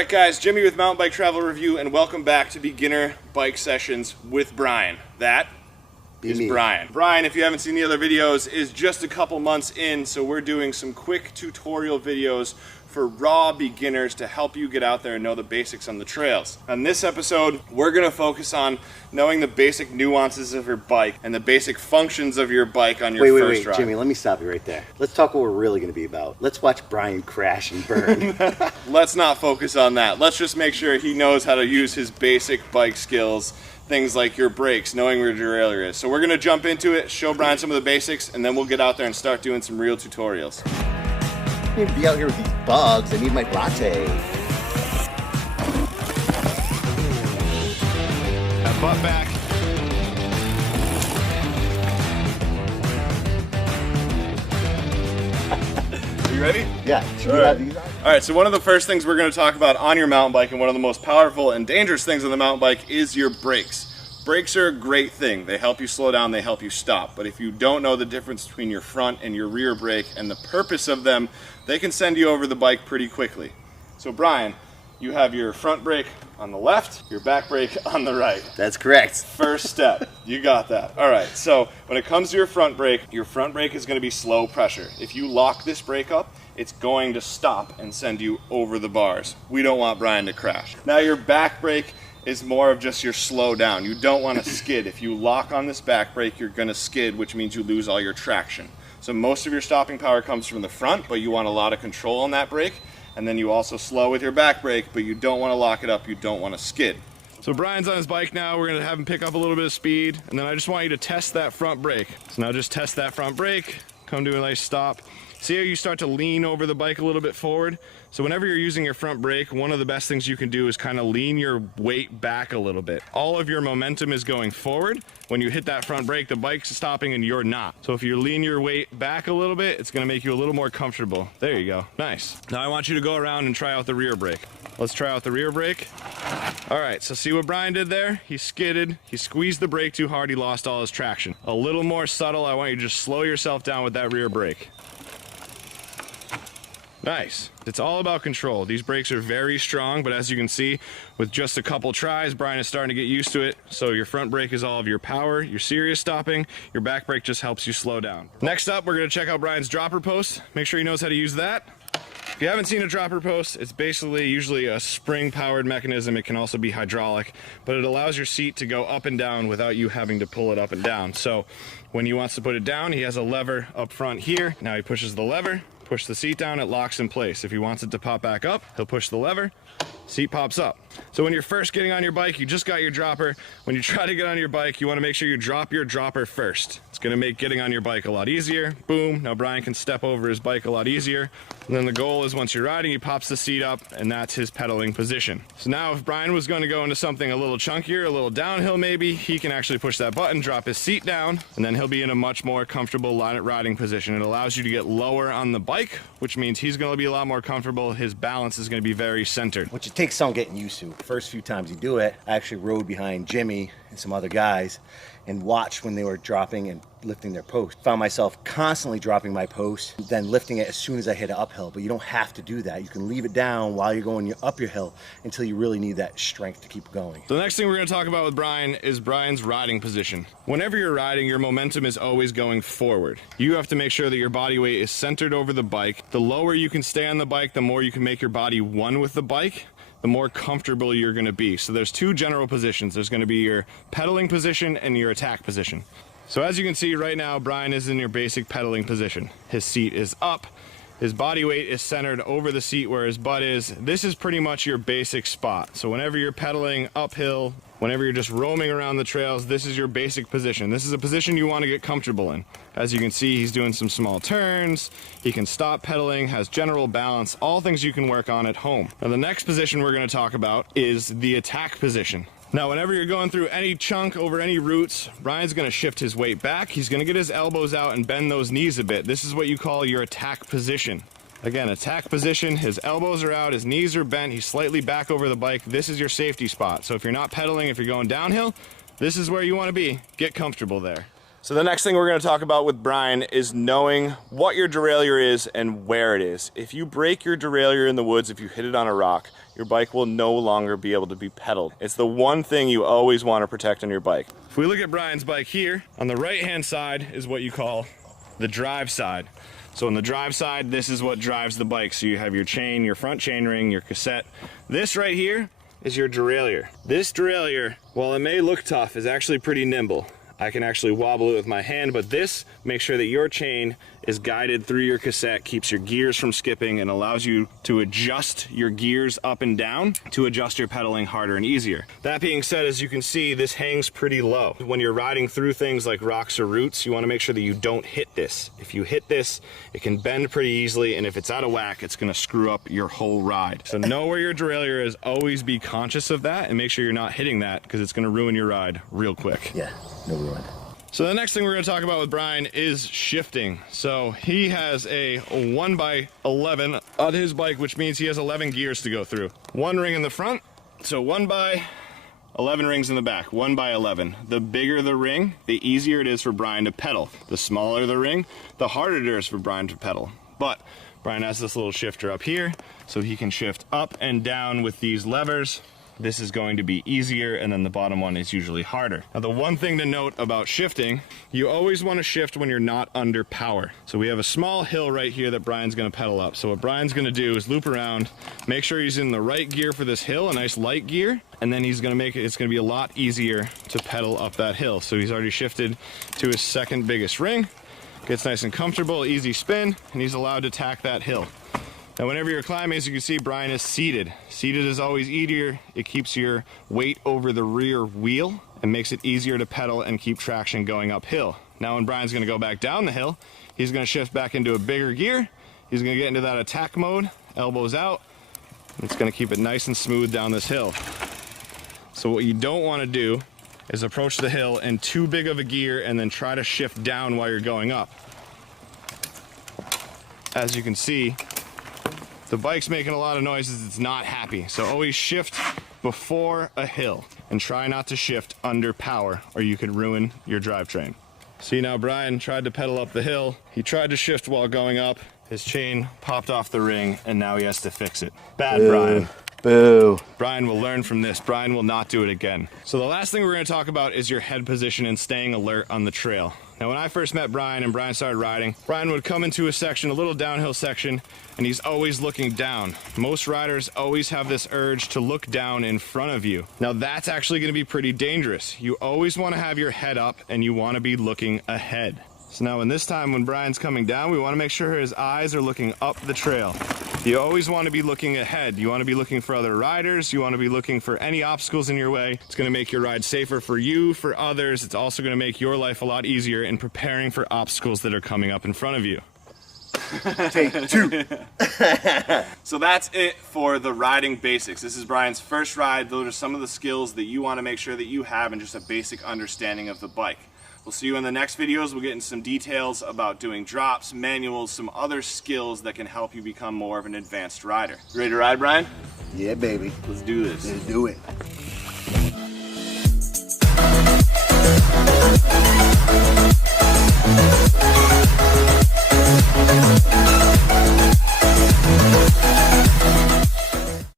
Alright guys, Jimmy with Mountain Bike Travel Review, and welcome back to Beginner Bike Sessions with Brian. That is Brian. Brian, if you haven't seen the other videos, is just a couple months in, so we're doing some quick tutorial videos for raw beginners to help you get out there and know the basics on the trails. On this episode, we're going to focus on knowing the basic nuances of your bike and the basic functions of your bike on your first ride. Jimmy, let me stop you right there. Let's talk what we're really going to be about. Let's watch Brian crash and burn. Let's not focus on that. Let's just make sure he knows how to use his basic bike skills, things like your brakes, knowing where your derailleur is. So we're going to jump into it, show Brian some of the basics, and then we'll get out there and start doing some real tutorials. I need to be out here with these bugs. I need my latte. That butt back. Are you ready? Yeah. All right, so one of the first things we're going to talk about on your mountain bike, and one of the most powerful and dangerous things on the mountain bike, is your brakes. Brakes are a great thing. They help you slow down, they help you stop. But if you don't know the difference between your front and your rear brake and the purpose of them, they can send you over the bike pretty quickly. So Brian, you have your front brake on the left, your back brake on the right. That's correct. First step, you got that. All right, so when it comes to your front brake is going to be slow pressure. If you lock this brake up, it's going to stop and send you over the bars. We don't want Brian to crash. Now your back brake is more of just your slow down. You don't want to skid. If you lock on this back brake, you're going to skid, which means you lose all your traction. So most of your stopping power comes from the front, but you want a lot of control on that brake. And then you also slow with your back brake, but you don't want to lock it up. You don't want to skid. So Brian's on his bike now. We're going to have him pick up a little bit of speed, and then I just want you to test that front brake. So now just test that front brake, come to a nice stop. See how you start to lean over the bike a little bit forward? So whenever you're using your front brake, one of the best things you can do is kind of lean your weight back a little bit. All of your momentum is going forward. When you hit that front brake, the bike's stopping and you're not. So if you lean your weight back a little bit, it's going to make you a little more comfortable. There you go. Nice. Now I want you to go around and try out the rear brake. Let's try out the rear brake. All right, so see what Brian did there? He skidded, he squeezed the brake too hard, he lost all his traction. A little more subtle, I want you to just slow yourself down with that rear brake. Nice. It's all about control. These brakes are very strong, but as you can see, with just a couple tries, Brian is starting to get used to it. So your front brake is all of your power, your serious stopping. Your back brake just helps you slow down. Next up, we're going to check out Brian's dropper post. Make sure he knows how to use that. If you haven't seen a dropper post, it's basically usually a spring-powered mechanism. It can also be hydraulic, but it allows your seat to go up and down without you having to pull it up and down. So when he wants to put it down, he has a lever up front here. Now he pushes the lever. Push the seat down, it locks in place. If he wants it to pop back up, he'll push the lever, seat pops up. So when you're first getting on your bike, you just got your dropper. When you try to get on your bike, you want to make sure you drop your dropper first. It's going to make getting on your bike a lot easier. Boom, now Brian can step over his bike a lot easier. And then the goal is once you're riding, he pops the seat up, and that's his pedaling position. So now if Brian was going to go into something a little chunkier, a little downhill maybe, he can actually push that button, drop his seat down, and then he'll be in a much more comfortable riding position. It allows you to get lower on the bike, which means he's going to be a lot more comfortable. His balance is going to be very centered. Which it takes some getting used to. The first few times you do it, I actually rode behind Jimmy and some other guys and watched when they were dropping and lifting their post. Found myself constantly dropping my post, then lifting it as soon as I hit an uphill. But you don't have to do that. You can leave it down while you're going up your hill until you really need that strength to keep going. The next thing we're going to talk about with Brian is Brian's riding position. Whenever you're riding, your momentum is always going forward. You have to make sure that your body weight is centered over the bike. The lower you can stay on the bike, the more you can make your body one with the bike, the more comfortable you're going to be. So there's two general positions. There's going to be your pedaling position and your attack position. So as you can see right now, Brian is in your basic pedaling position. His seat is up. His body weight is centered over the seat where his butt is. This is pretty much your basic spot. So whenever you're pedaling uphill, whenever you're just roaming around the trails, this is your basic position. This is a position you want to get comfortable in. As you can see, he's doing some small turns. He can stop pedaling, has general balance, all things you can work on at home. Now the next position we're going to talk about is the attack position. Now, whenever you're going through any chunk over any roots, Brian's going to shift his weight back. He's going to get his elbows out and bend those knees a bit. This is what you call your attack position. Again, attack position, his elbows are out, his knees are bent, he's slightly back over the bike. This is your safety spot. So if you're not pedaling, if you're going downhill, this is where you want to be. Get comfortable there. So the next thing we're going to talk about with Brian is knowing what your derailleur is and where it is. If you break your derailleur in the woods, if you hit it on a rock, your bike will no longer be able to be pedaled. It's the one thing you always want to protect on your bike. If we look at Brian's bike here, on the right-hand side is what you call the drive side. So on the drive side, this is what drives the bike. So you have your chain, your front chain ring, your cassette. This right here is your derailleur. This derailleur, while it may look tough, is actually pretty nimble. I can actually wobble it with my hand, but this makes sure that your chain is guided through your cassette, keeps your gears from skipping, and allows you to adjust your gears up and down to adjust your pedaling harder and easier. That being said, as you can see, this hangs pretty low. When you're riding through things like rocks or roots, you want to make sure that you don't hit this. If you hit this, it can bend pretty easily, and if it's out of whack, it's going to screw up your whole ride. So know where your derailleur is, always be conscious of that, and make sure you're not hitting that, because it's going to ruin your ride real quick. Yeah, no ruin. So the next thing we're going to talk about with Brian is shifting. So he has a 1x11 on his bike, which means he has 11 gears to go through. One ring in the front, so 1x11 rings in the back, 1x11. The bigger the ring, the easier it is for Brian to pedal. The smaller the ring, the harder it is for Brian to pedal. But Brian has this little shifter up here, so he can shift up and down with these levers. This is going to be easier, and then the bottom one is usually harder. Now, the one thing to note about shifting, you always want to shift when you're not under power. So we have a small hill right here that Brian's going to pedal up. So what Brian's going to do is loop around, make sure he's in the right gear for this hill, a nice light gear, and then he's going to make it, it's going to be a lot easier to pedal up that hill. So he's already shifted to his second biggest ring, gets nice and comfortable, easy spin, and he's allowed to tack that hill. Now, whenever you're climbing, as you can see, Brian is seated. Seated is always easier. It keeps your weight over the rear wheel and makes it easier to pedal and keep traction going uphill. Now, when Brian's going to go back down the hill, he's going to shift back into a bigger gear. He's going to get into that attack mode, elbows out. It's going to keep it nice and smooth down this hill. So what you don't want to do is approach the hill in too big of a gear and then try to shift down while you're going up. As you can see, the bike's making a lot of noises, it's not happy. So always shift before a hill and try not to shift under power or you could ruin your drivetrain. See, now Brian tried to pedal up the hill. He tried to shift while going up. His chain popped off the ring and now he has to fix it. Bad, Brian. Boo. Brian will learn from this. Brian will not do it again. So the last thing we're going to talk about is your head position and staying alert on the trail. Now, when I first met Brian and Brian started riding, Brian would come into a section, a little downhill section, and he's always looking down. Most riders always have this urge to look down in front of you. Now, that's actually going to be pretty dangerous. You always want to have your head up and you want to be looking ahead. So now, when Brian's coming down, we want to make sure his eyes are looking up the trail. You always want to be looking ahead. You want to be looking for other riders. You want to be looking for any obstacles in your way. It's going to make your ride safer for you, for others. It's also going to make your life a lot easier in preparing for obstacles that are coming up in front of you. Take two. So that's it for the riding basics. This is Brian's first ride. Those are some of the skills that you want to make sure that you have and just a basic understanding of the bike. We'll see you in the next videos. We'll get into some details about doing drops, manuals, some other skills that can help you become more of an advanced rider. You ready to ride, Brian? Yeah, baby. Let's do this. Let's do it.